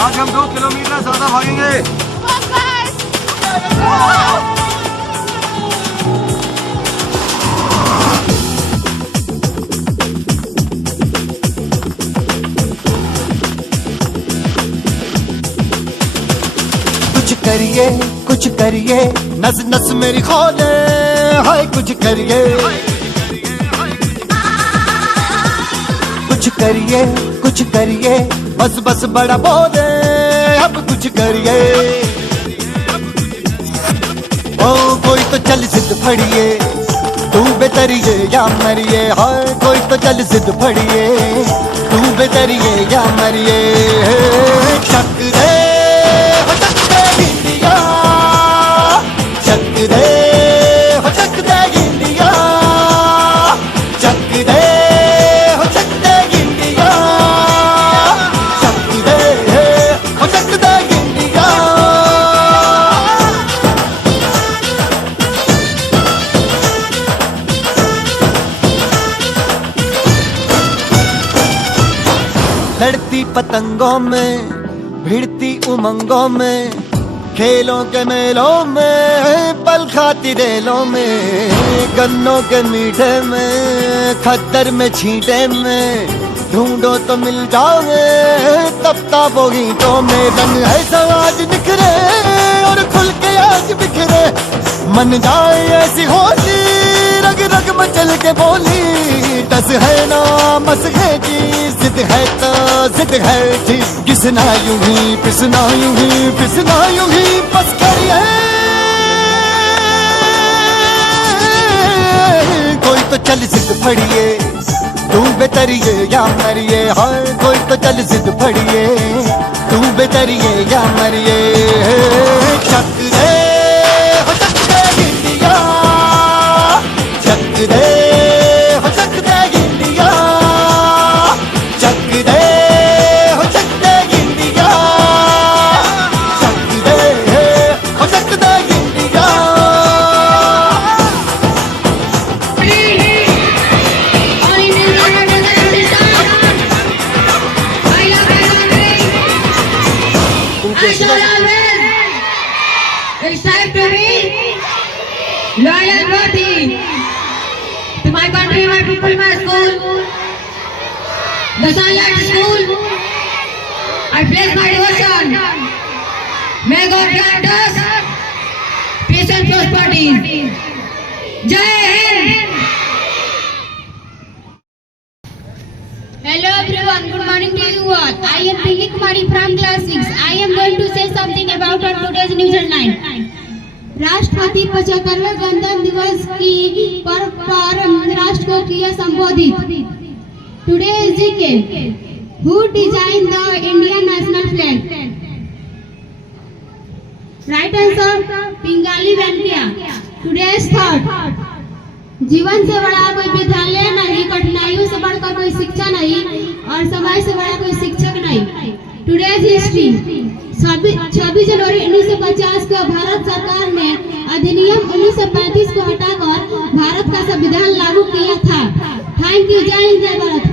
आज हम 2 किलोमीटर ज्यादा भागेंगे। कुछ करिए नस नस मेरी खोले, हाय कुछ करिए, कुछ करिए बस बस बड़ा बोले, अब कुछ करिए। ओ कोई तो चल जिद फड़िए, तू बेतरिए या मरिए, हाय कोई तो चल जिद फड़िए, तू बेतरिए या मरिए। चक दे लड़ती पतंगों में, भिड़ती उमंगों में, खेलों के मेलों में, पल खाती रेलों में, गन्नों के मीठे में, खद्दर में छींटे में, ढूंढो तो मिल जाओगे तपता वो ईंटों में। रंग है समाज निखरे और खुल के आज बिखरे, मन जाए ऐसी होली, रग रग मचल के बोली। टस है ना मस है जी, जिद है तो जिद है जी, किसना यूं ही पिसना यूं ही पिसना यूं ही बस करिए। कोई तो चल जिद फड़िए, तू बेतरिए या मरिए, हाय कोई तो चल जिद फड़िए, तू बेतरिए या मरिए। चक दे हो चक दे इंडिया, चक दे हो चक दे इंडिया, चक दे हो चक दे इंडिया, चक दे हो चक दे India. It's time to be loyal worthy to my country, my people, my school, the Sunlight School. I place my devotion. May God grant us peace and prosperity. Jai Hind. Hello everyone, good morning to you all. I am Pinky Kumari from class 6. I am going to say something about our today's news headline. राष्ट्रपति 75वें गणतंत्र दिवस की पर राष्ट्र को किया संबोधित। Today is GK. Who designed the Indian national flag? Right answer, Pingali Venkaiah. Today's thought. जीवन से बड़ा कोई विद्यालय नहीं, कठिनाइयों से बढ़कर कोई शिक्षा नहीं, और समय से बड़ा कोई शिक्षक नहीं। Today's history. 26 जनवरी 1950 को भारत सरकार ने अधिनियम 1935 को हटाकर भारत का संविधान लागू किया था। Thank you. जय हिंद, जय Bharat.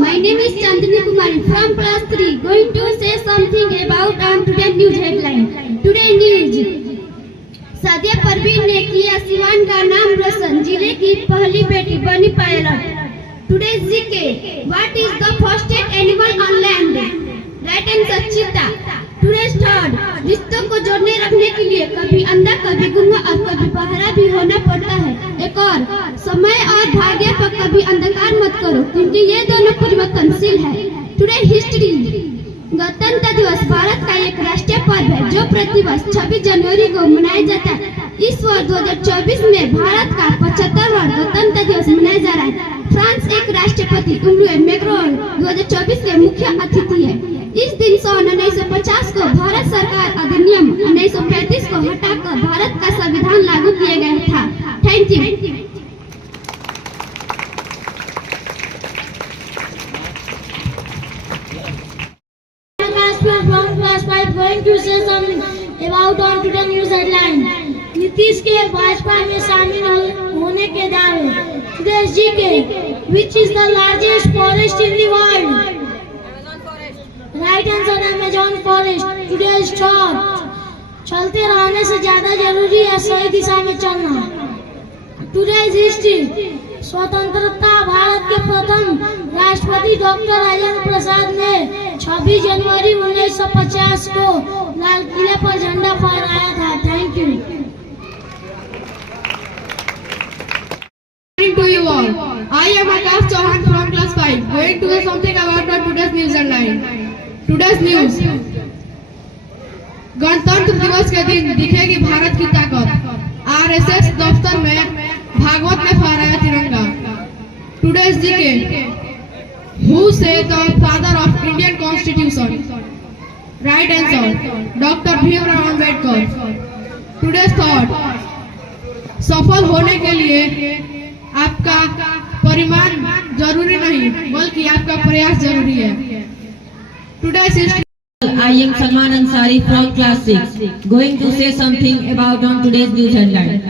My name is Chandni Kumari from class 3, going to say something about today's news headline. Today news. Sadia Parveen ने किया सिवान का नाम रोशन, जिले की पहली बेटी बनी pilot. Today's GK. What is the fastest animal on land? Right answer, चीता। Today's third. रिश्तों को जोड़ने रखने के लिए कभी अंधा कभी गुंगा और कभी बहरा भी होना पड़ता है। एक और, समय और भाग्य पर कभी अंधकार मत करो, क्योंकि ये दोनों परिवर्तनशील है। Today history. गणतंत्र दिवस भारत का एक राष्ट्रीय पर्व है जो प्रतिवर्ष 26 जनवरी को मनाया जाता है। इस वर्ष 2024 में भारत का 75वां गणतंत्र दिवस मनाया जा रहा है। फ्रांस एक राष्ट्रपति इमैनुएल मैक्रोन 2024 के मुख्य अतिथि है। इस दिन सन 1950 को भारत सरकार अधिनियम 1935 को हटाकर भारत का संविधान लागू किया गया था। Thank you. Class 5 going to say something about on today's news headline. Nitish के भाजपा में शामिल होने के दावे। Today's GK. Which is the largest forest in the world? Right answer, Amazon forest. Today's thought. चलते रहने से ज्यादा जरूरी है सही दिशा में चलना. Today's history. स्वतंत्रता भारत के प्रथम राष्ट्रपति डॉक्टर राजेंद्र प्रसाद ने 26 जनवरी 1950 को लाल किले पर झंडा फहराया था. Thank you. To you all, I am Akash Chauhan from class 5, going to say something about today's news headline. Today's news. गणतंत्र दिवस के दिन दिखेगी भारत की ताकत. आरएसएस दफ्तर में भागवत ने फहराया तिरंगा. Today's GK. Who said the father of Indian Constitution? Right answer, Dr. Bhimrao Ambedkar. Today's thought. सफल होने के लिए आपका परिमाण जरूरी नहीं बल्कि आपका प्रयास जरूरी है. Today's history. I am Salman Ansari from class 6, going to say something about on today's news headline.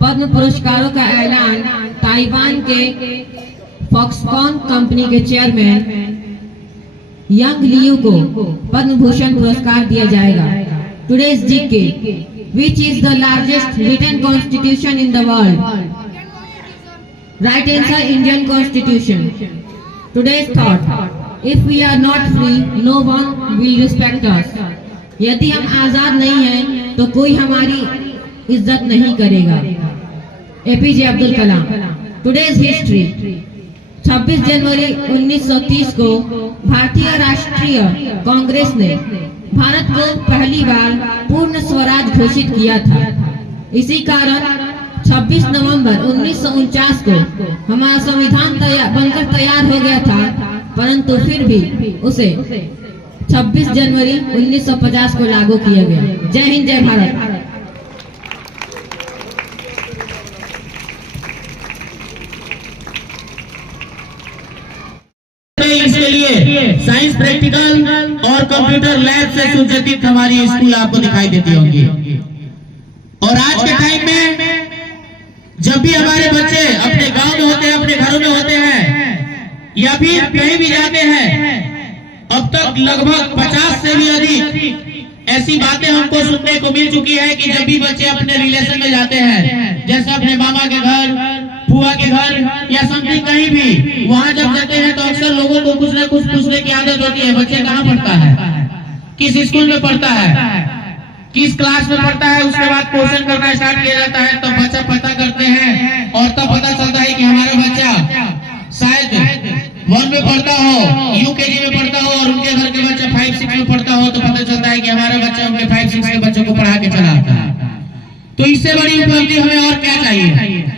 पद्म पुरस्कारों का ऐलान ताइवान के फॉक्सकॉन कंपनी के चेयरमैन यांग लियू को पद्म भूषण पुरस्कार दिया जाएगा. Today's GK. Which is the largest written constitution in the world? Right answer, Indian Constitution. Today's thought. If we are not free, no one will respect us. यदि हम आजाद नहीं हैं, तो कोई हमारी इज्जत नहीं करेगा. APJ Abdul Kalam. Today's history. 26 जनवरी 1930 को भारतीय राष्ट्रीय कांग्रेस ने भारत को पहली बार पूर्ण स्वराज घोषित किया था. इसी कारण 26 नवंबर 1949 को हमारा संविधान बनकर तैयार हो गया था, परंतु फिर भी उसे 26 जनवरी 1950 को लागू किया गया. जय हिंद, जय भारत. इसके लिए साइंस प्रैक्टिकल और कंप्यूटर लैब से सुसज्जित हमारी स्कूल आपको दिखाई देती होंगी. और आज के टाइम में जब भी हमारे बच्चे अपने गांव में होते हैं, अपने घरों में होते हैं या फिर कहीं भी जाते हैं, अब तक लगभग 50 से भी अधिक ऐसी बातें हमको सुनने को मिल चुकी है कि जब भी बच्चे अपने रिलेशन में जाते हैं, जैसे अपने मामा के घर, बुआ के घर या समथिंग कहीं भी, वहां जब जाते हैं तो अक्सर लोगों को कुछ न कुछ पूछने की आदत होती है. बच्चे कहाँ पढ़ता है, किस स्कूल में पढ़ता है, किस क्लास में पढ़ता है. उसके बाद क्वेश्चन करना स्टार्ट किया जाता है. तब बच्चा पता करते हैं और तब पता चलता है कि हमारा बच्चा शायद 1 में पढ़ता हो, UKG में पढ़ता हो और उनके घर के बच्चा 5-6 में पढ़ता हो. तो पता चलता है कि हमारा बच्चा उनके 5-6 के बच्चों को पढ़ा के चला आता है. तो इससे बड़ी उपलब्धि हमें और क्या चाहिए.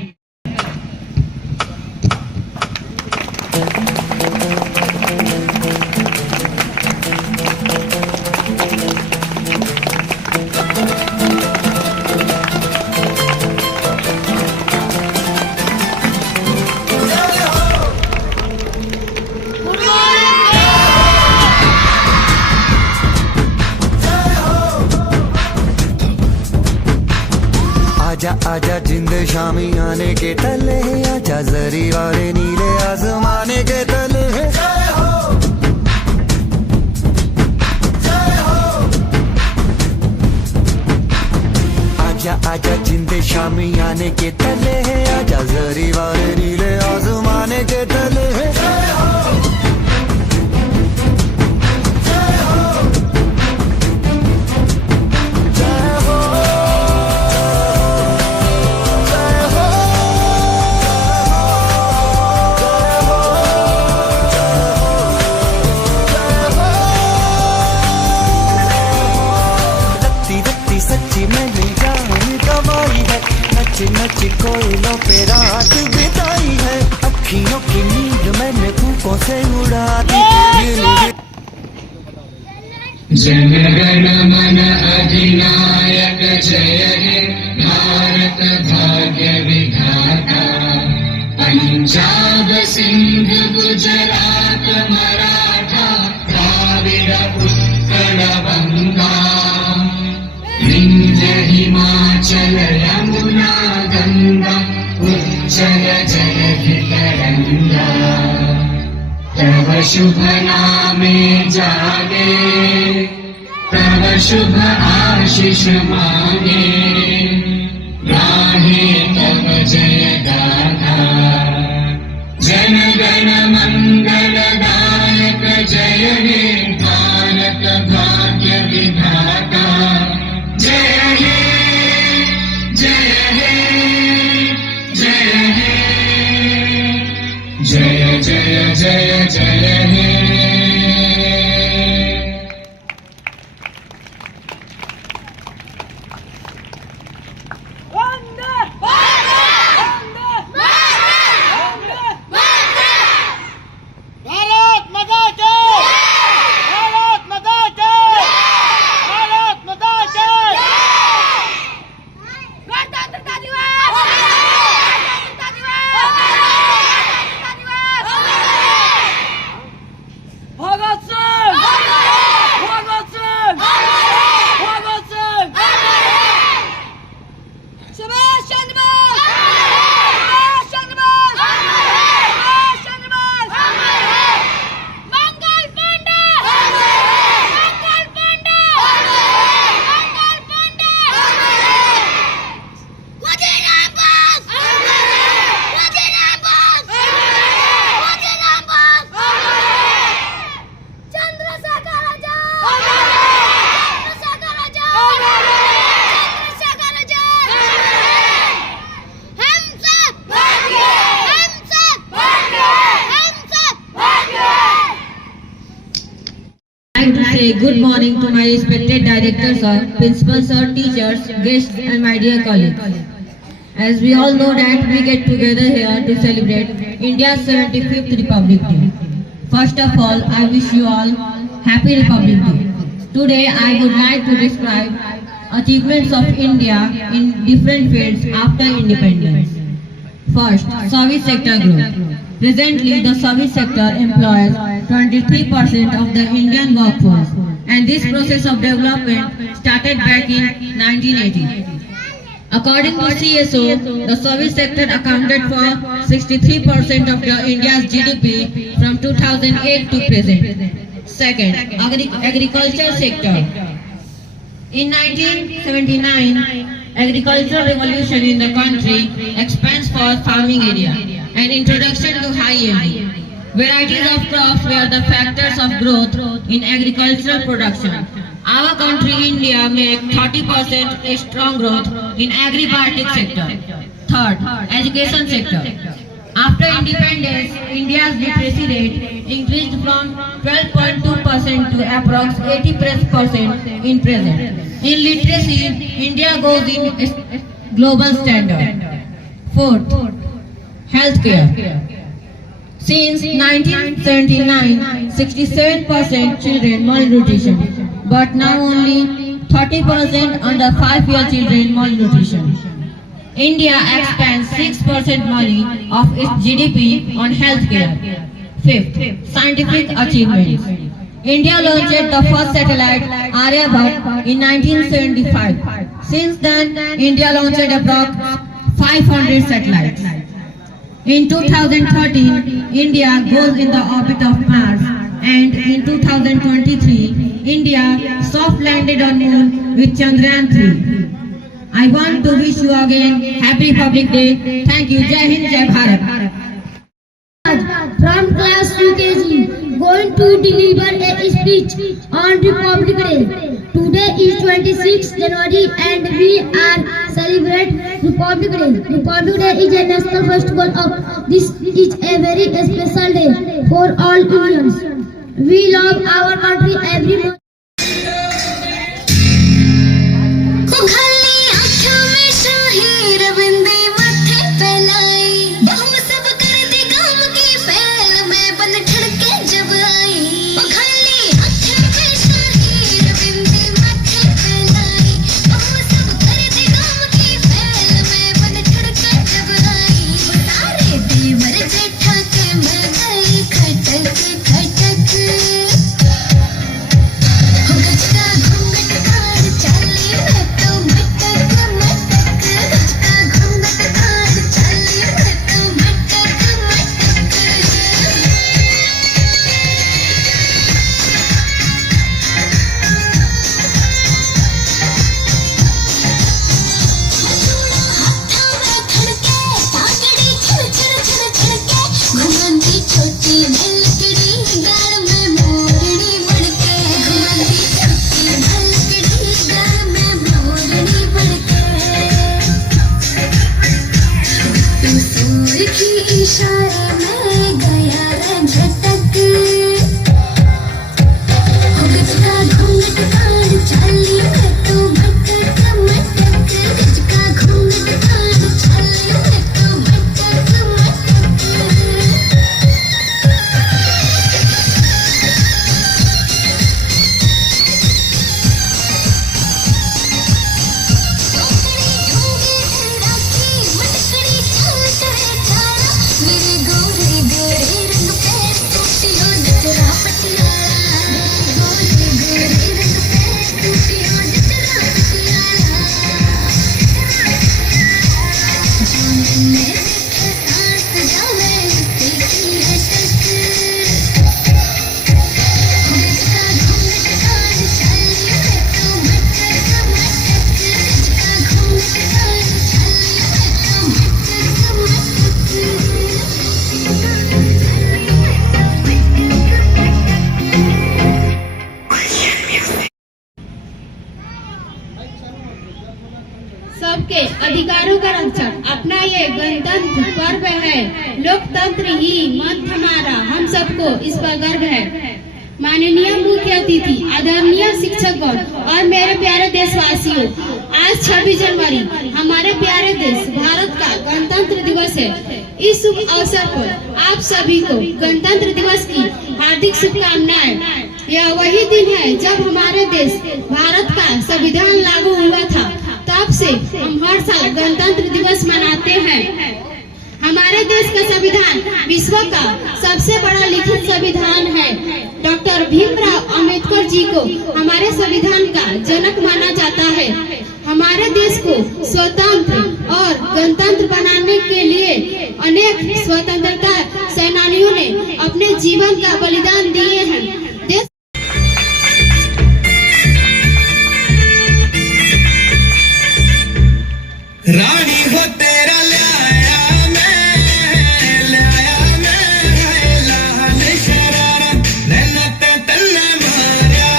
आजा आजा जिंद शामी आने के तले, आजा जरी वाले नीले आसमाने के तले. आजा आजा जिंद शामी आने के तले, आजा जरी वाले नीले आसमाने के तले. नच कोयलों पे रात बिताई है, अखियों की नींद मैंने फूकों से उड़ा दी. जनगण मन अधिनायक जय हे भारत भाग्य विधाता. पंजाब सिंध गुजरात मराठा द्राविड़ उत्कल बंगा. विंध्य हिमाचल यमुना गंगा उच्चल जय शुभ नामे जागे, तव शुभ आशीष मांगे, गाहे तव जय गाथा। जन गण मंगलदायक जय हे भारत भाग्य विधाता। जय हे जय हे जय हे जय जय जय जय हे। Say good morning to my respected directors, sir, principals, sir, teachers, guests, and my dear colleagues. As we all know that we get together here to celebrate India's 75th Republic Day. First of all, I wish you all Happy Republic Day. Today, I would like to describe achievements of India in different fields after independence. First, service sector growth. Presently, the service sector employs 23% of the Indian workforce, and this process of development started back in 1980. According to CSO, the service sector accounted for 63% of India's GDP from 2008 to present. Second, agriculture sector. In 1979, agricultural revolution in the country expands for farming area and introduction to high yield. Varieties of crops were the factors of growth in agricultural production. Our country, India, made 30% strong growth in agri-biotech sector. Third, education sector. After independence, India's literacy rate increased from 12.2% to approx 80% in present. In literacy, India goes in global standard. Fourth, healthcare. Since 1979, 67% children malnutrition, but now only 30% under 5-year children malnutrition. India expends 6% money of its GDP on healthcare. Fifth, scientific achievements. India launched the first satellite, Aryabhat, in 1975. Since then, India launched approximately 500 satellites. In 2013, India goes in the orbit of Mars, and in 2023, India soft landed on Moon with Chandrayaan 3. I want to wish you again Happy Republic Day. Thank you. Jai Hind, Jai Bharat. From class UKG, going to deliver a speech on Republic Day. Today is 26th January and we are celebrating Republic Day. Republic Day is a national festival of this is a very special day for all Indians. We love our country every month. सबके अधिकारों का रक्षक अपना ये गणतंत्र पर्व है। लोकतंत्र ही मंत्र हमारा, हम सबको इस पर गर्व है। माननीय मुख्य अतिथि, आदरणीय शिक्षकगण और मेरे प्यारे देशवासियों, आज 26 जनवरी हमारे प्यारे देश भारत का गणतंत्र दिवस है। इस शुभ अवसर पर आप सभी को गणतंत्र दिवस की हार्दिक शुभकामनाएं। यह वही दिन है जब हमारे देश भारत का संविधान लागू हुआ था। तब से हम हर साल गणतंत्र दिवस मनाते हैं। हमारे देश का संविधान विश्व का सबसे बड़ा लिखित संविधान है। डॉक्टर भीमराव अंबेडकर जी को हमारे संविधान का जनक माना जाता है। हमारे देश को स्वतंत्र और गणतंत्र बनाने के लिए अनेक स्वतंत्रता सेनानियों ने अपने जीवन का बलिदान दिए हैं। रानी हो तेरा लाया मैं लाल शरारा नैना ते तन्ने मारिया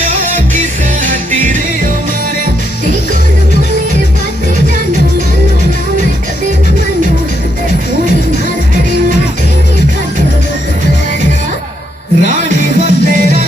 यो किसा तेरे ओ मारिया तेरी कौन बोले बातें जानो मानो ना मैं कदे न मानो तेरे सोनी मार तेरी माँ तेरी खातिर रोक सवारा रानी हो तेरा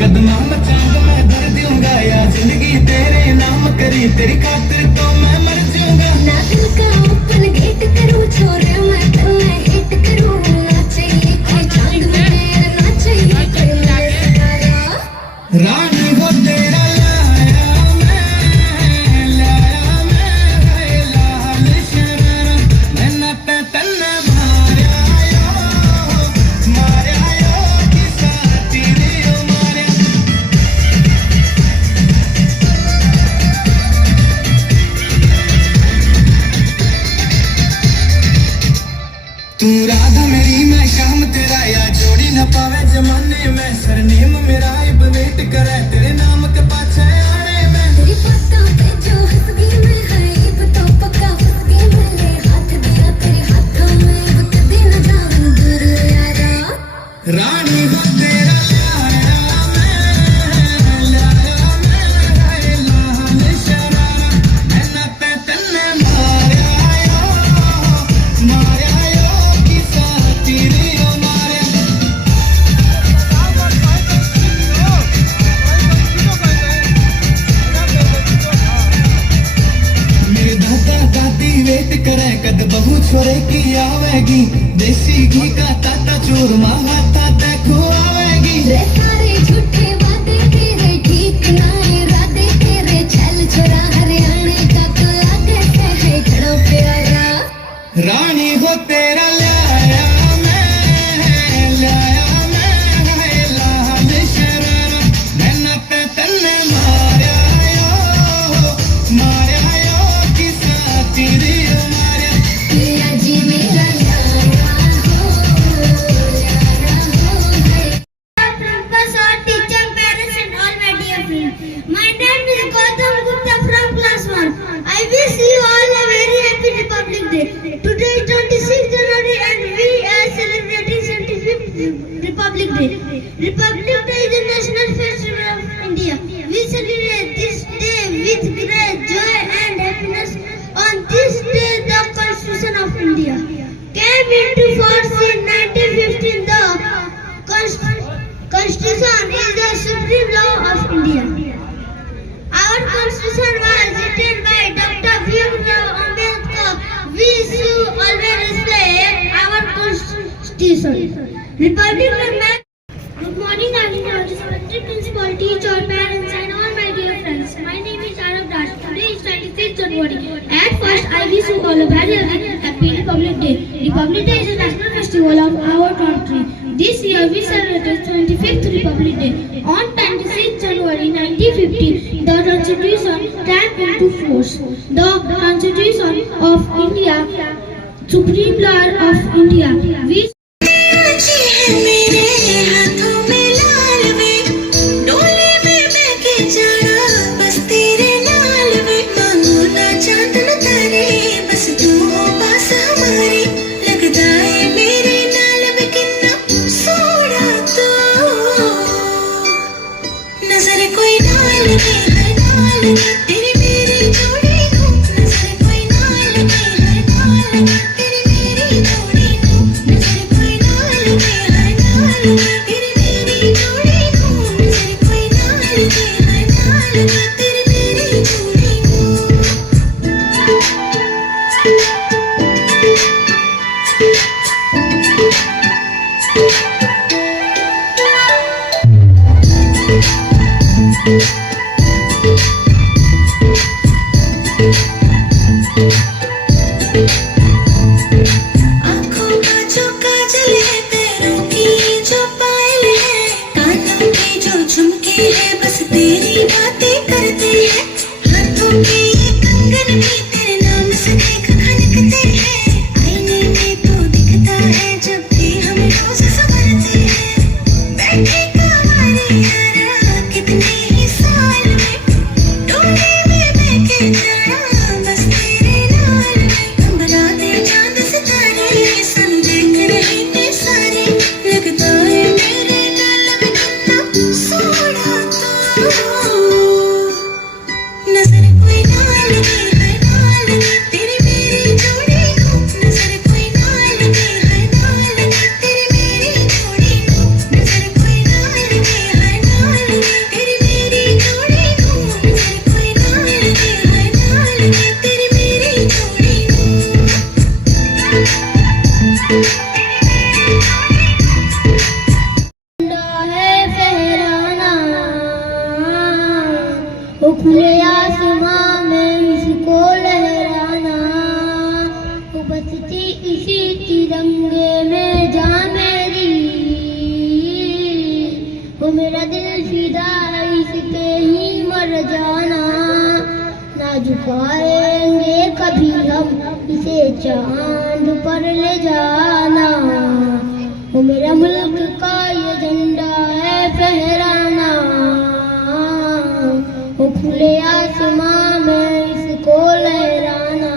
कदमा मचाऊंगा मैं भर दूंगा या जिंदगी तेरे नाम करी तेरी खातिर तो मैं मर जाऊंगा। ना दिल का ओपन गेट करूँ छोरे मैं तुम्हें हिट करूँ ना चाहिए कोई चांद मेरे ना चाहिए कोई मेरे सितारा रानी हो तेरा लाया मैं लाल शरारा नैना ते तन्ने मारिया यो किसा तेरे ओ मारिया तू राधा मेरी मैं शाम तेरा या जोड़ी न पावे जमाने में सरनेम मेरा इब वेट करे तेरे नाम के पाछे आने में तेरी बातों पे जो हंस गई मैं है अब तो पक्का फंस गई मैंने हाथ दिया तेरे हाथों में अब कदे न जाऊं दूर यारा रानी हो तेरा लाया मैं लाल शरारा नैना ते तन्ने मारिया यो किसा तेरे ओ मारिया मेरे दादा दादी वेट करे कद बहू छोरे की आवेगी देसी घी का ताता चूरमा हाथा देखो आवेगी रे सारे झूठे वादे तेरे ठीक ना इरादे तेरे छल छोरा हरियाणे का तो लागे से है खड़ो प्यारा रानी हो तेरा लाया मैं लाल शरारा नैना ते तन्ने मारिया यो किसा तेरे ओ मारिया तेरा जी मेरा यारा हो है Campus or teacher, parents and all my dear friends. My name is Gautam Gupta from class 1. I wish you all a very happy Republic Day. Today is 26th January and we are celebrating 75th Republic Day. Republic Day is a national festival of India. We celebrate this day with great joy and happiness. On this day, the Constitution of India came into force in 1915. The Constitution is the supreme law of India. Our Constitution was written by Dr. Bhimrao Ambedkar. We should always respect our Constitution. Republic Day. Good morning, everyone. Respected principal, teacher, parents, and all my dear friends. My name is Arab Das. Today is 26th January. At first, I wish you all a very happy Republic Day. Republic Day is a national festival of our country. This year, we celebrate 25th Republic Day. On 26th January 1950, the Constitution came into force. The Constitution of India Supreme Lord of India. We अच्छी है मेरे हाथों में लाल वे डोले में मैं के जाना बस तेरे नाल वे मांगो ना चांद न तारे बस तू हो पास हमारे लगदा है मेरे नाल वे कितना सोना तू नजर कोई नाल में हर नाल में तेरी मेरी जोड़ी को नजर कोई नाल में हर नाल में तेरी मेरी जोड़ी को नजर कोई नाल में हर नाल में तेरी मेरी जोड़ी को नजर कोई नाल में हर नाल में तेरी मेरी जोड़ी को आँखों का जो काजल है पैरों की जो पायल है कानों की जो झुमके है बस तेरी बातें करते हैं हाथों के ये कंगन भी तेरे नाम से देख खनकते हैं आईने में तो दिखता है जब भी हम रोज संभलते हैं बैठे कहानी यारा कितने ही साल में डोली में मैं के जाना बस तेरे नाल में घबराते चांद सितारे सन देख रहे थे सारे लगता है मेरे नाल में कितना सोना तू नजर कोई नाल में हर नाल में तेरी मेरी जोड़ी को नजर कोई नाल में हर नाल में तेरी मेरी जोड़ी को नजर कोई नाल में हर नाल में तेरी मेरी जोड़ी को नजर कोई नाल में हर नाल में तेरी मेरी जोड़ी को है फहराना वो खुले आसमां में इसको लहराना वो बसती इसी तिरंगे में जा मेरी वो मेरा दिल फिदा इस पे ही मर जाना ना झुकाएंगे कभी हम इसे चांद पर ले जाना वो मेरा मुल्क का ये झंडा है फहराना वो खुले आसमां में इसको लहराना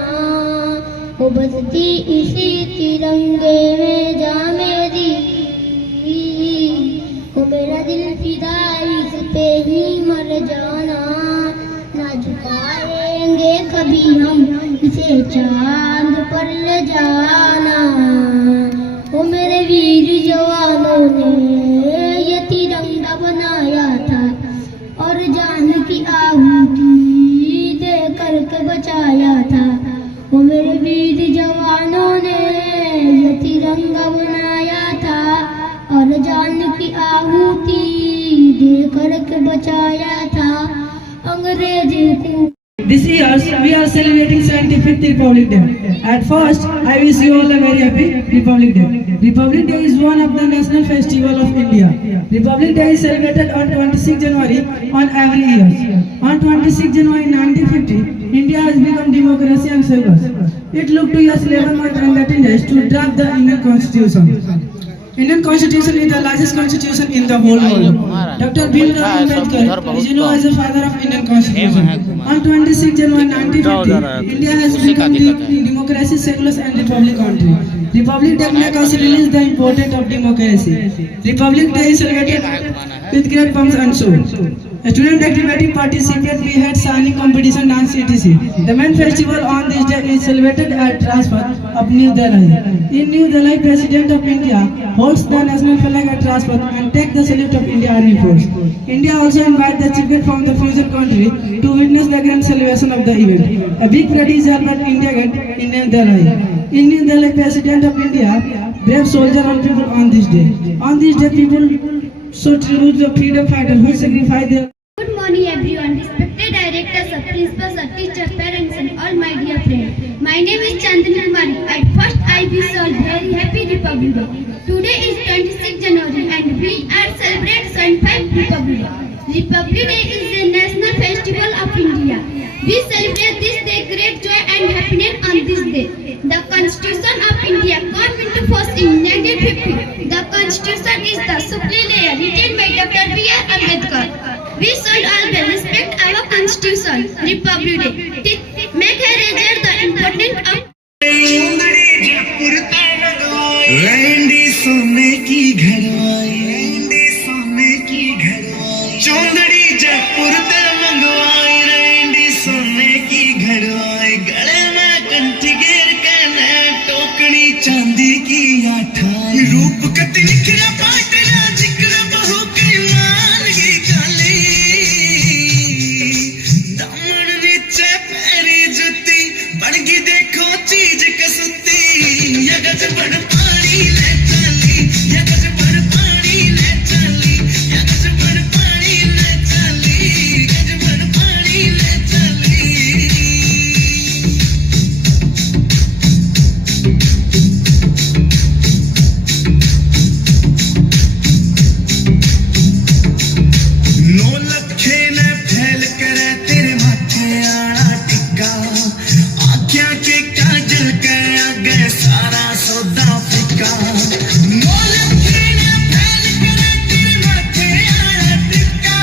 वो बसती इसी तिरंगे में जा मेरी वो मेरा दिल फिदा इस पे ही मर जाना ना झुकाएंगे कभी हम इसे चांद पर ले जाना वो मेरे वीर जवानों ने ये तिरंगा बनाया था और जान की आहुति दे करके बचाया था वो मेरे वीर जवानों ने ये तिरंगा बनाया था और जान की आहुति दे करके बचाया था अंग्रेजी को This year we are celebrating 75th Republic Day. At first, I wish you all a very happy Republic Day. Republic Day is one of the national festival of India. Republic Day is celebrated on 26 January on every year. On 26 January 1950, India has become democracy and self-rule. It took 2 years, 11 months and 13 days to draft the Indian Constitution. Indian Constitution is the largest constitution in the whole world. Dr. Bhimrao Ambedkar is known as the father of Indian Constitution. On 26 January 1950, India has become the democracy, secular and republic country. Republic Day makes us realize the importance of democracy. Republic Day is celebrated with great pomp and show. Student activity participate, we had signing competition, dance etc. The main festival on this day is celebrated at Rajpath of New Delhi. In New Delhi, President of India holds the national flag at Rajpath and take the salute of India Army Force. India also invites the chief guest from the future country to witness the grand celebration of the event. A big parade is held at India Gate in New Delhi. In New Delhi, President of India brave soldiers and people on this day. On this day, people show tribute to the freedom fighters who sacrificed their Good morning everyone, respected directors, principals, teachers, parents and all my dear friends. My name is Chandani Kumari. At first I wish you all very happy Republic Day. Today is 26 January and we are celebrating 75th Republic Day. Republic Day is a national festival of India. We celebrate this day great joy and happiness on this day. The Constitution of चांदी की आठाई रूप कति निखरा पाटरा जिक्र बहु के मान की काली दामन नीचे पैरी जुती बड़गी देखो चीज कसुती यगज बड़ पानी ले चली यगज बड़ पानी ले चली यगज बड़ पानी ले चली यगज बड़ पानी ले चली नो लखे ने फैल करे तेरे माथे आना टिक्का आँखियाँ के काजल के आगे सारा सौदा फिक्का नो लखे ने फैल करे तेरे माथे आना टिक्का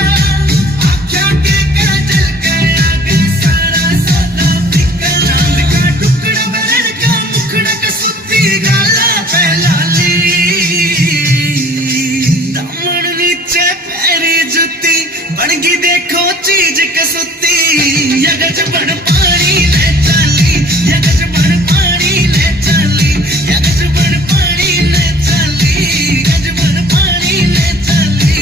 आँखियाँ के काजल के आगे सारा सौदा फिक्का चांद का टुकड़ा बरड़ का मुखड़ा कसुती गाला पहलाली दामन नीचे पैरी जुती बड़गी देखो चीज कसुती यगज बड़ पानी ले चली यगज बड़ पानी ले चली यगज बड़ पानी ले चली यगज बड़ पानी ले चली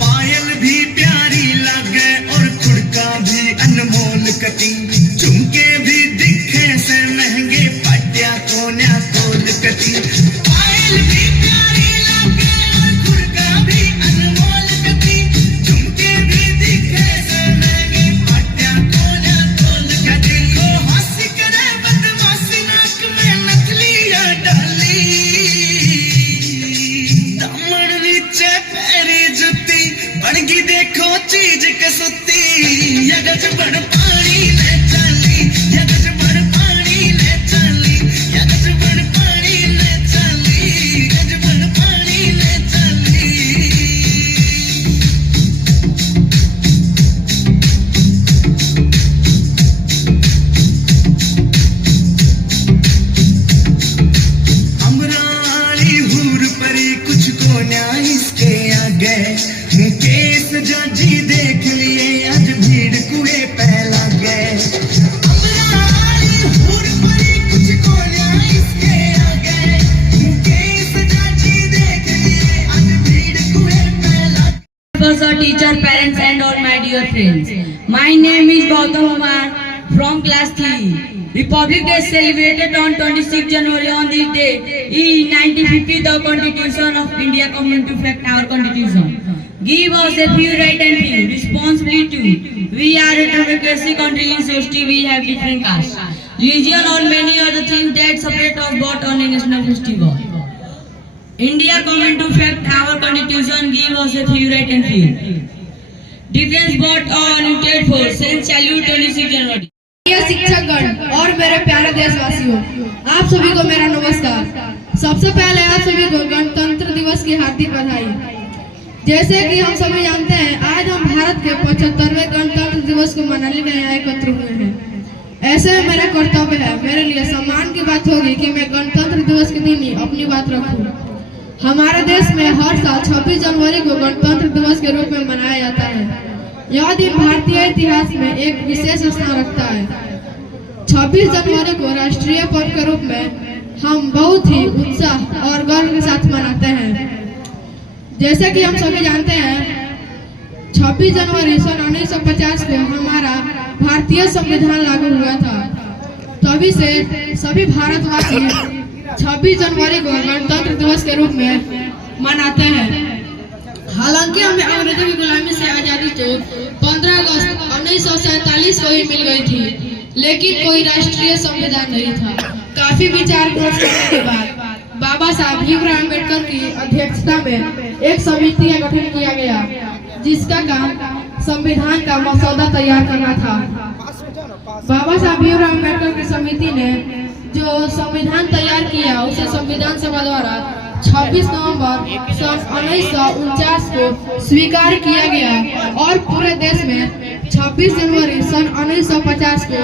पायल भी प्यारी लागे और खुड़का भी अनमोल कटी झुमके भी दिखे से महंगे पट्या कोन्या कोल कटी पायल भी प्यारी लागे और खुड़का भी अनमोल कटी झुमके भी दिखे से महंगे पट्या कोन्या कोल कटी को हंसी करे बदमाशी नाक में नकलिया डाली दामन नीचे पैरी जुती बड़गी देखो चीज कसुती यगज बड़ पानी ले चली यगज बड़ पानी ले चली यगज बड़ पानी ले चली यगज बड़ पानी ले चली अमराली हूर परी कुछ को न्याय इसके आगे मुकेश जाजी देख लिए आज भीड़ कुए पहला गए अमराली हूर परी कुछ को न्याय इसके आगे मुकेश जाजी देख लिए आज भीड़ कुए पहला Professor, teacher, parents and all my dear friends. My name is Gautam Kumar from class 3. Republic Day is celebrated on 26 January. On this day, in 1950, the Constitution of India comes into effect our Constitution. Give us a few right and few responsibility too. We are a democracy country in society. We have different castes, religion, or many other things that separate us but on a national festival. India come into effect our constitution give us a few right and few difference but on united force since salute 26 January. प्रिय शिक्षकगण और मेरे प्यारे देशवासियों, आप सभी को मेरा नमस्कार। सबसे पहले आप सभी को गणतंत्र दिवस की हार्दिक बधाई। जैसे कि हम सभी जानते हैं, आज हम भारत के 75वें गणतंत्र दिवस को मनाने के लिए एकत्र हुए हैं। ऐसे में मेरा कर्तव्य है, मेरे लिए सम्मान की बात होगी कि मैं गणतंत्र दिवस के दिन ही अपनी बात रखूं। हमारे देश में हर साल 26 जनवरी को गणतंत्र दिवस के रूप में मनाया जाता है। यह दिन भारतीय इतिहास में एक विशेष स्थान रखता है। 26 जनवरी को राष्ट्रीय पर्व के रूप में हम बहुत ही उत्साह और गर्व के साथ मनाते हैं। जैसे कि हम सभी जानते हैं, 26 जनवरी सन 1950 को हमारा भारतीय संविधान लागू हुआ था। तभी से सभी भारतवासी 26 जनवरी को गणतंत्र दिवस के रूप में मनाते हैं। हालांकि हमें अंग्रेजों की गुलामी से आजादी तो 15 अगस्त 1947 को ही मिल गई थी, लेकिन कोई राष्ट्रीय संविधान नहीं था। काफी विचार विमर्श करने के बाद बाबा साहब भीमराव अम्बेडकर की अध्यक्षता में एक समिति का गठन किया गया, जिसका काम संविधान का मसौदा तैयार करना था। बाबा साहब भीमराव अम्बेडकर की समिति ने जो संविधान तैयार किया, उसे संविधान सभा द्वारा 26 नवंबर सन 1949 को स्वीकार किया गया और पूरे देश में 26 जनवरी सन 1950 को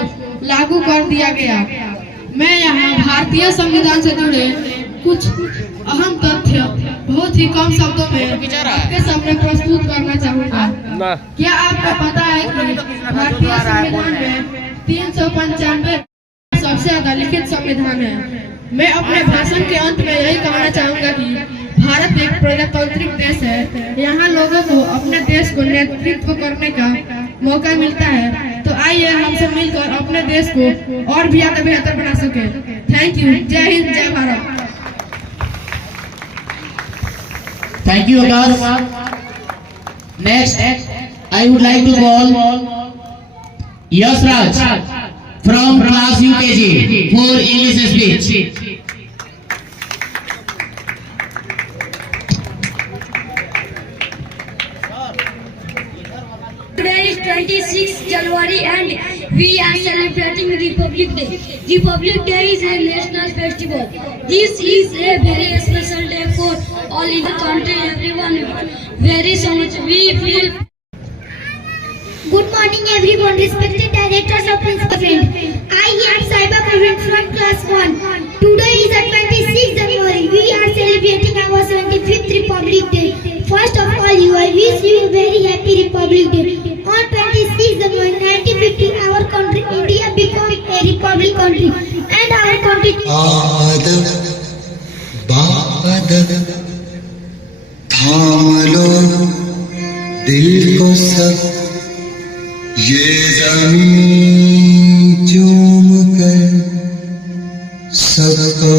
लागू कर दिया गया। मैं यहाँ भारतीय संविधान से जुड़े कुछ अहम तथ्य बहुत बहुत ही कम शब्दों में आपके सामने प्रस्तुत करना चाहूँगा। क्या आपको पता है कि भारतीय संविधान में 395 सबसे ज्यादा लिखित संविधान है। मैं अपने भाषण के अंत में यही कहना चाहूँगा कि भारत एक प्रजातांत्रिक देश है। यहाँ लोगों को अपने देश को नेतृत्व करने का मौका मिलता है। तो आइए हम सब मिलकर अपने देश को और भी ज्यादा बेहतर बना सके। Thank you. जय हिंद, जय Bharat. Thank you, Akash. Next, I would like to call Yash Raj from class UKG for English speech. Today is 26th January and we are celebrating Republic Day. Republic Day is a national festival. This is a very special day for all in the country. Everyone very so much. We feel. Good morning everyone, respected directors of principal friend. I am Saiba Praveen from class 1. Today is the 26th January. We are celebrating our 75th Republic Day. First of all, I wish you a very happy Republic Day. On 26th January 1950, our country India became a republic country, and our country. बादल थाम लो दिल को सब, ये ज़मीं चूम कर सबको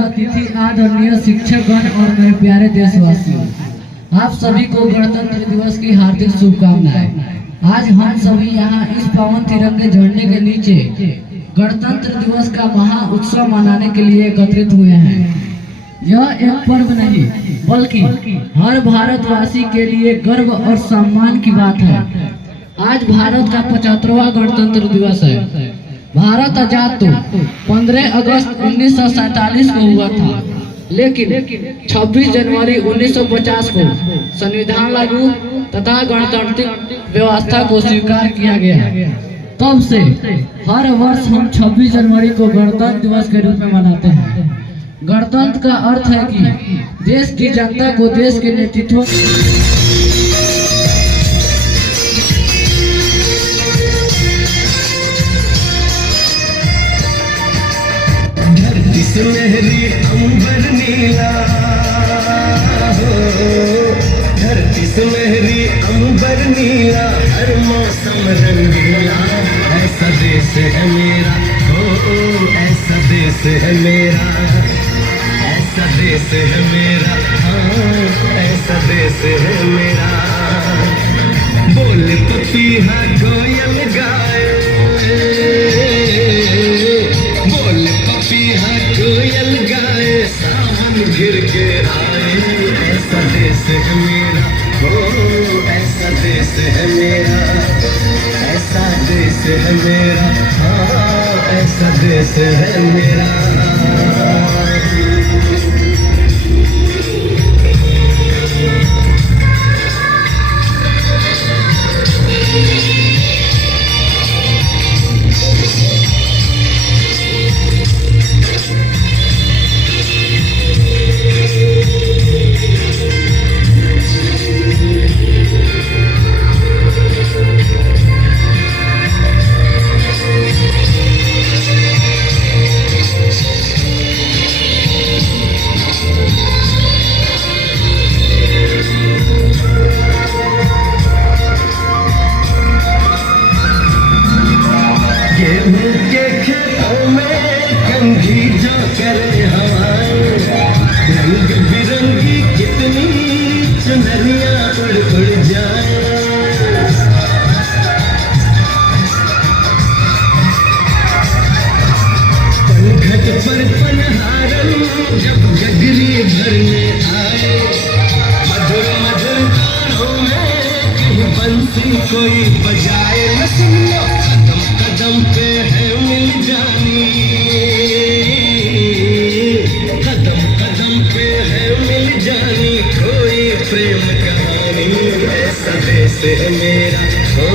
अतिथि, आदरणीय शिक्षकगण और मेरे प्यारे देशवासियों, आप सभी को गणतंत्र दिवस की हार्दिक शुभकामनाएं। आज हम सभी यहाँ इस पावन तिरंगे झंडे के नीचे गणतंत्र दिवस का महा उत्सव मनाने के लिए एकत्रित हुए हैं। यह एक पर्व नहीं बल्कि हर भारतवासी के लिए गर्व और सम्मान की बात है। आज भारत का 75वां गणतंत्र दिवस है। भारत आजाद तो 15 अगस्त 1947 को हुआ था, लेकिन 26 जनवरी 1950 को संविधान लागू तथा गणतांत्रिक व्यवस्था को स्वीकार किया गया। तब से हर वर्ष हम 26 जनवरी को गणतंत्र दिवस के रूप में मनाते हैं। गणतंत्र का अर्थ है कि देश की जनता को देश के नेतृत्व सुनहरी अंबर नीला हो, धरती सुनहरी अंबर नीला, हर मौसम रंगीला, ऐसा देश है मेरा, हो ऐसा देश है मेरा, ऐसा देश है मेरा, हाँ ऐसा देश है मेरा। बोल पपीहा कोयल गाए, बोल पपीहा कोयल गाए, सावन घिर के आए, ऐसा देश है मेरा, हो ऐसा देश है मेरा, ऐसा देश है मेरा, हाँ ऐसा देश है मेरा। कोई बजाए न सुनो, कदम कदम पे है मिल जानी, कदम कदम पे है मिल जानी, कोई प्रेम कहानी, ऐसा देश है मेरा, ओ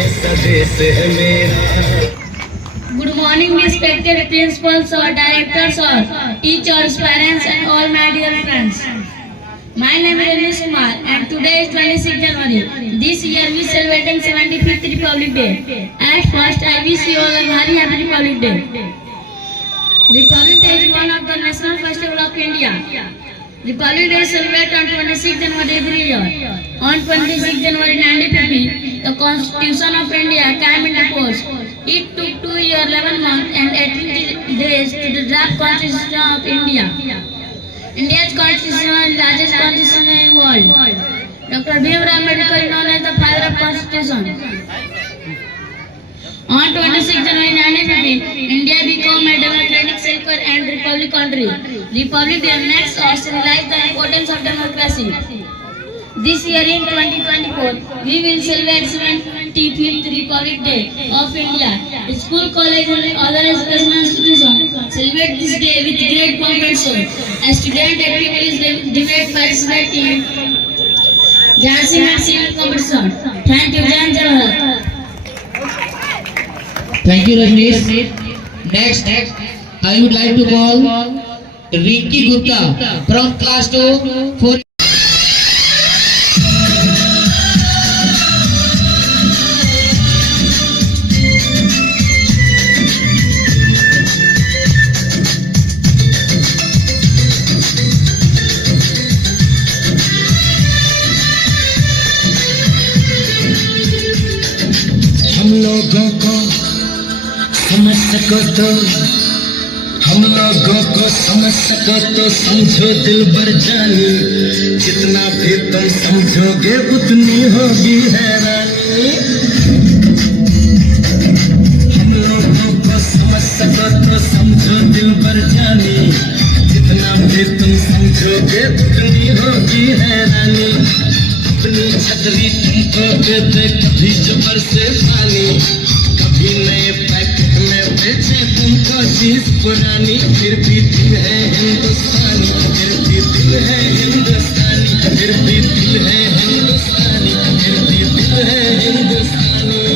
ऐसा देश है मेरा। Good morning, respected principals, or directors, or teachers, parents, and all my dear friends. My name is Anish Kumar, and today is 26 January. This year we celebrating 75th Republic Day. At first, I wish you all a very happy Republic Day. Republic Day is one of the national festival of India. Republic Day is celebrated on 26 January every year. On 26 January 1950, the Constitution of India came into force. It took 2 years, 11 months, and 18 days to the draft Constitution of India. India's constitution is the largest constitution in the world. Dr. Bhimrao Ambedkar is known as the father of constitution. On 26 January 1950, India became a democratic, secular and republic country. Republic Day makes us realize the importance of democracy. This year in 2024, we will celebrate 75th Republic Day of India. School, college and other educational institutions celebrate this day with great pomp and show. Student activities, debate, participating, dancing and singing competition. Thank you, Jan Jawahar. Thank you, Rajneesh. Next, I would like to call Rinki Gupta from class 2 for हम लोगों को समझ सको तो हम हम लोगों को समझ सको तो समझो दिल भर जानी, जितना भी तुम समझोगे उतनी होगी हैरानी। हम लोगों को समझ सको तो समझो दिल भर जानी, जितना भी तुम समझोगे उतनी होगी हैरानी। अपनी छतरी तुमको दे दे कभी जबर से पानी, कभी नए पैकेट में बेचे तुमको चीज पुरानी। फिर भी दिल है हिंदुस्तानी, फिर भी दिल है हिंदुस्तानी, फिर भी दिल है हिंदुस्तानी, फिर भी दिल है हिंदुस्तानी।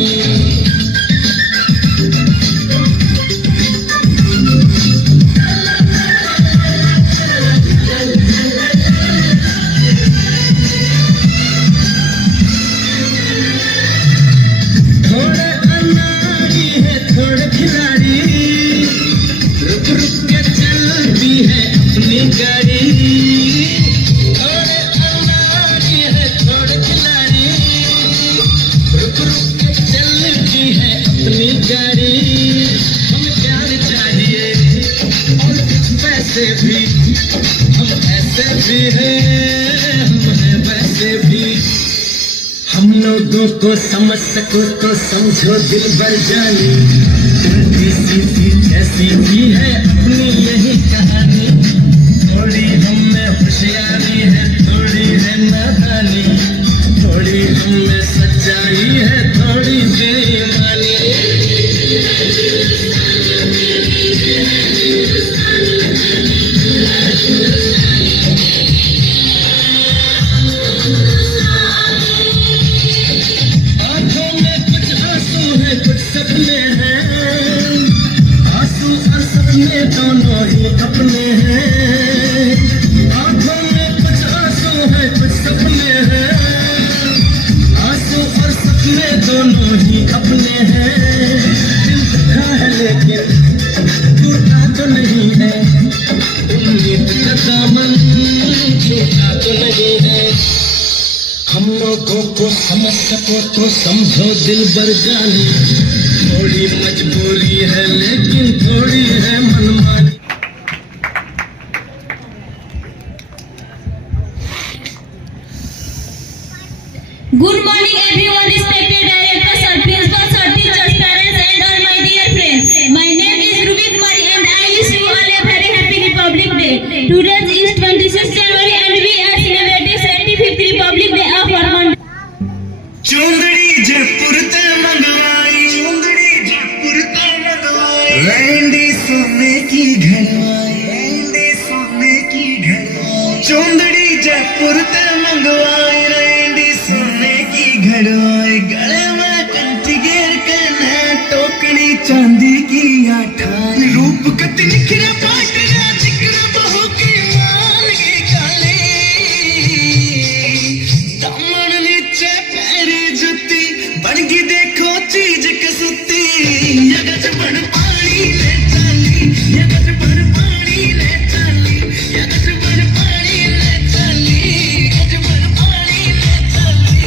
हम लोगों को समझ सको तो समझो दिल भर जानी, उल्टी सीधी जैसी भी है अपनी यही कहानी। थोड़ी हम में होशियारी है, थोड़ी है नादानी, थोड़ी हम में सच्चाई है, थोड़ी बेईमानी। दोनों ही अपने हैं, आंखों में कुछ आंसू है कुछ सपने हैं, आंसू और सपने दोनों ही अपने हैं। दिल दुखा है लेकिन टूटा तो नहीं है, उम्मीद का दामन छूटा तो नहीं है। हम लोगों को समझ सको तो समझो दिल भर जानी, थोड़ी मजबूरी है लेकिन थोड़ी है मनमानी। Good morning everyone, respected director sir, principal sir, teachers, parents and all my dear friends. My name is Ruby Kumari and I wish you all a very happy Republic Day. Today is 26th January and we are celebrating 75th Republic Day of our country. चुंदड़ी जयपुर ते मंगवाई, चुंदड़ी जयपुर ते मंगवाई, लैंडी सोने की घड़वाई, लैंडी सोने की घड़वाई। चुंदड़ी जयपुर ते मंगवाई, लैंडी सोने की घड़वाई। गले में कंठी घेर करना, टोकरी चांदी की आठाई। रूप कति निखरे पाटरा, चिकना बहू के मान के काले, दामन नीचे पैरी जुती, बनगी देखो चीज कसुती। यगज बन पानी ले चाली, यगज बन पानी ले चाली, यगज बन पानी ले चाली, यगज बन पानी ले चाली।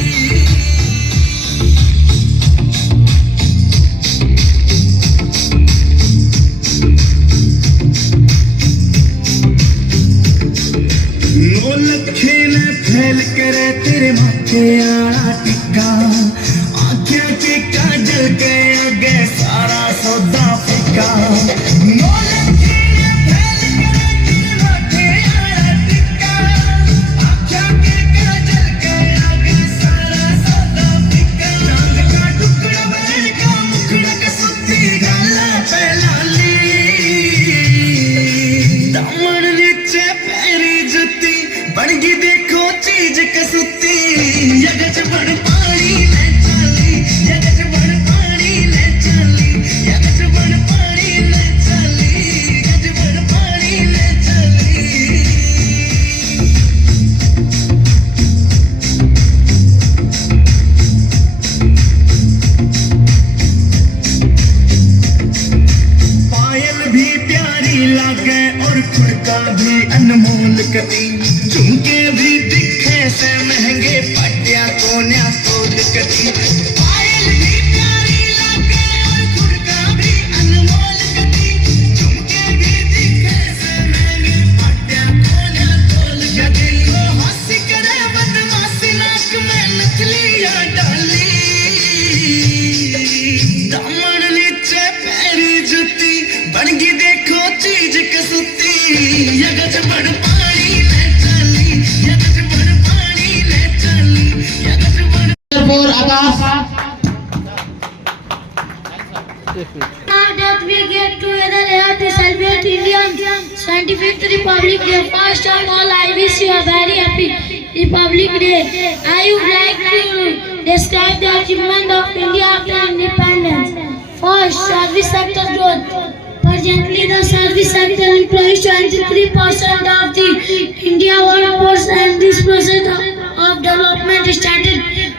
नो लखे न फैल करे तेरे माथे आड़ा टिक्का, आँखें के काजल के आगे सारा सौदा फिका। नो लखे न फैल करे तेरे माथे आड़ा टिक्का, आँखें के काजल के आगे सारा सौदा फिका। चांद का टुकड़ा बहन का मुखड़ा कसुती, गाला पे लाली, दामन नीचे पैरी जुती, बनगी देखो चीज कसुती। यगज बन पानी ले चाली, यगज बन पानी ले चाली, यगज बन पानी ले चाली, यगज बन पानी ले चाली। पायल भी प्यारी लागे और खुड़का भी अनमोल कती, झुमके भी दिखे से महंगे, पटिया कोन्या तोड़ कती। पायल भी प्यारी लागे और खुड़का भी अनमोल कती, झुमके भी दिखे For Akash. Now that we get together here to celebrate Indian 25th Republic Day, first of all, I wish you a very happy Republic Day. I would like to describe the achievement of India after independence. First, service sector growth. Presently, the service sector employs 23% of the India workforce, and this process of development started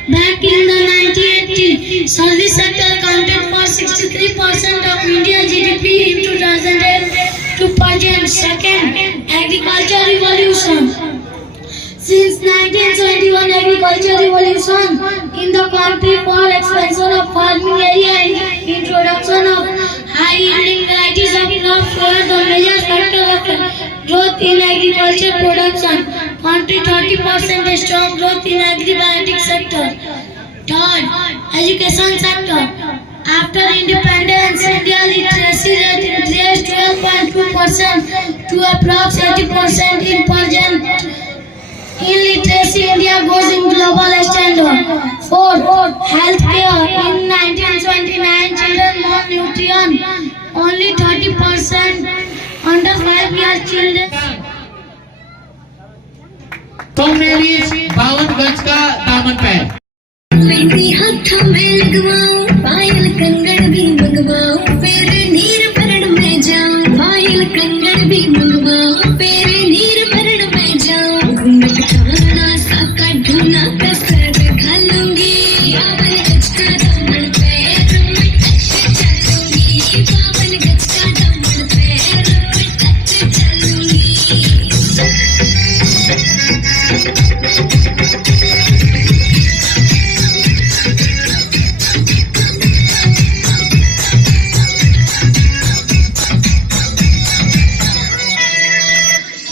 back in the 1980s. Service sector accounted for 63% of India's GDP in 2008 to present. Second, agriculture revolution. Since 1971 agriculture revolution in the country for expansion of farming area and introduction of high yielding varieties of crops were the major factor of growth in agriculture production. Country 30% strong growth in agri-biotic sector. Third, education sector. After independence, India literacy rate increased 12.2% to approx 80% in present. In literacy, India goes in global standard. Fourth, healthcare. In 1929, children malnutrition. Only 30% under 5 years children. तुमने भी 52 गज का दामन पैर। मेहंदी हाथों में लगवाऊं, पायल कंगन भी मंगवाऊं, फिर नीर भरण में जाऊं, पायल कंगन भी मंगवाऊं, फिर नीर भरण में जाऊं, घूंघट खाना साका ढूंढना कसर खा लूंगी, बावन गज का दामन पैर में टच चलूंगी, बावन गज का दामन पैर में टच चलूंगी।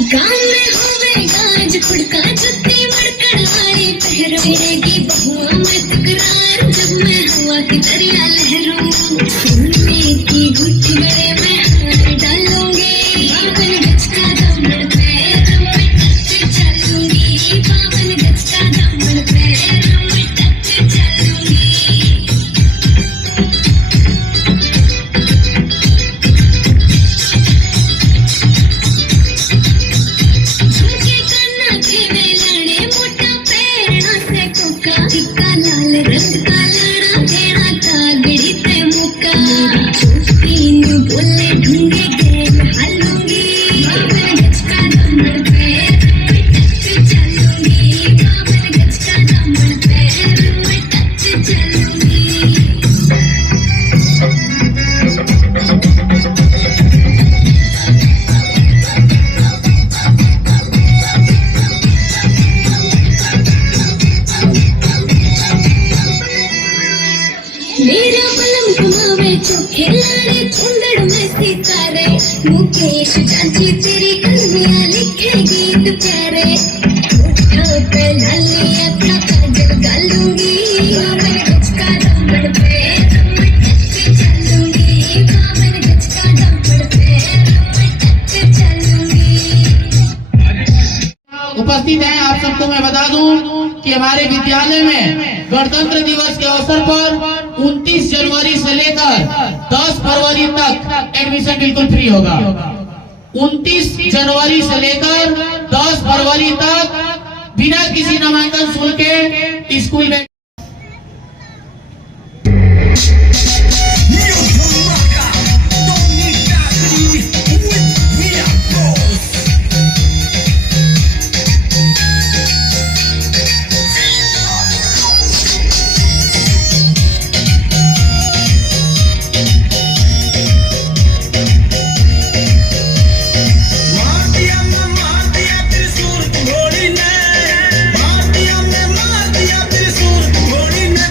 गाँव में होवे गाज खुड़का जुत्ती मड़कड़ाई पहरेगी बहुआ में तकरार जब मैं हवा की दरिया लहरूं सोने की गुत्थी गले में हार डालूंगी बावन गज का दामन पैर में टच चलूंगी बावन गज का दामन पैर में टच चलूंगी। झुमके कन्ना के मेलाने मोटा पैरना से कोका टिक्का लाल रंग का लाड़ा तेरा कागड़ी पे मुक्का मेरी चोटी न्यू बोले ढूंढे गेम हालूंगी बावन गज का दामन पैर में टच चलूंगी बावन गज का दामन पैर में टच चलूंगी। मेरा बलम घुमावे चोखे लाड़े चंदड़ में सितारे मुकेश चाची तेरी कन्हैया लिखे गीत प्यारे होठों पे लाली अखा काजल गालूंगी बावन गज का दामन पैर में टच चलूंगी बावन गज का दामन पैर में टच चलूंगी। उपस्थित हैं आप सबको मैं बता दूं कि हमारे विद्यालय में गणतंत्र दिवस के अवसर पर 29 जनवरी से लेकर 10 फरवरी तक एडमिशन बिल्कुल फ्री होगा। 29 जनवरी से लेकर 10 फरवरी तक बिना किसी नामांकन शुल्क के स्कूल में मार दिया त्रिशूल घोड़ी ने,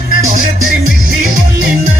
तेरी मिट्टी बोली ने,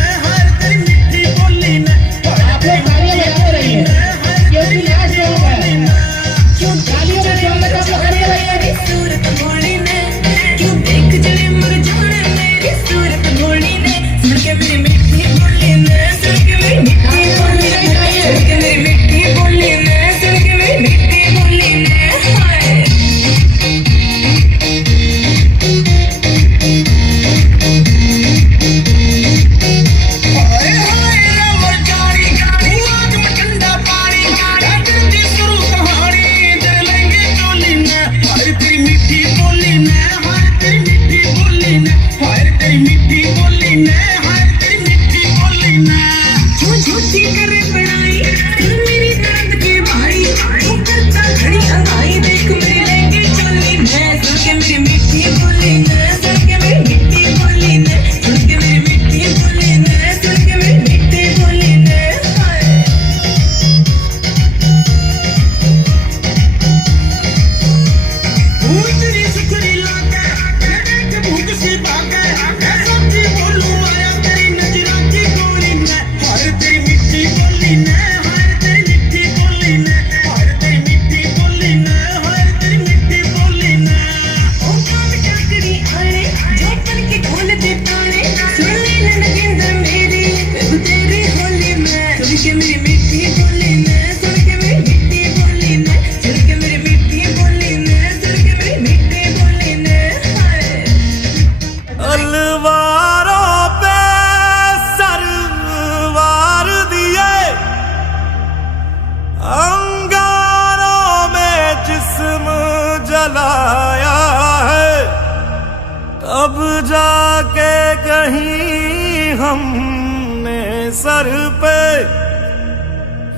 सर पे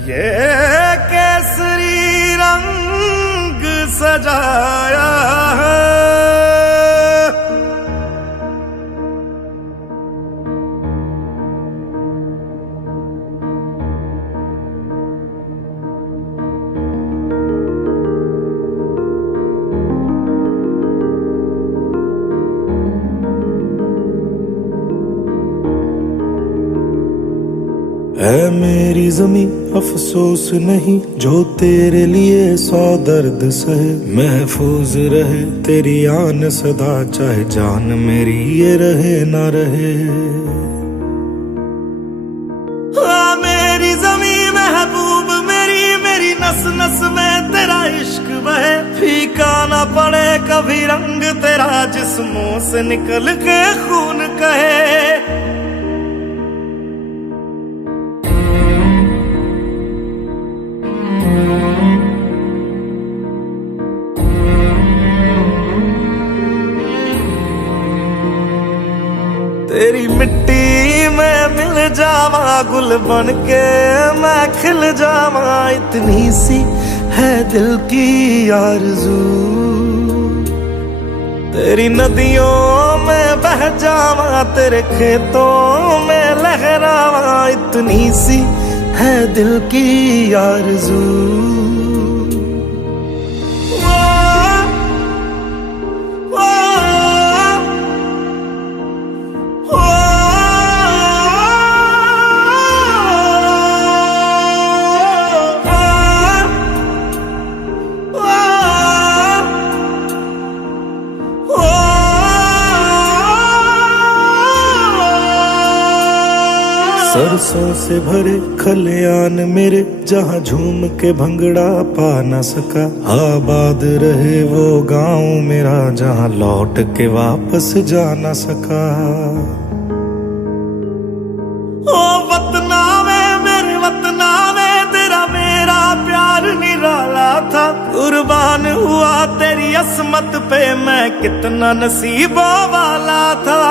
ये केसरी रंग सजाया है। है मेरी ज़मीं अफसोस नहीं जो तेरे लिए 100 दर्द सहे, महफूज रहे तेरी आन सदा चाहे जान मेरी ये रहे ना रहे। हाँ मेरी ज़मीं महबूब मेरी, मेरी नस नस में तेरा इश्क बहे, फीका ना पड़े कभी रंग तेरा जिस्मों से निकल के खून कहे। तेरी मिट्टी में मिल जावा गुल बन के मैं खिल जावा, इतनी सी है दिल की आरज़ू। तेरी नदियों में बह जावा तेरे खेतों में लहरावा, इतनी सी है दिल की आरज़ू। सरसों से भरे खलियान मेरे जहाँ झूम के भंगड़ा पा न सका, आबाद रहे वो गांव मेरा जहाँ लौट के वापस जा न सका। ओ वतना में मेरे वतना में तेरा मेरा प्यार निराला था, कुर्बान हुआ तेरी असमत पे मैं कितना नसीबों वाला था।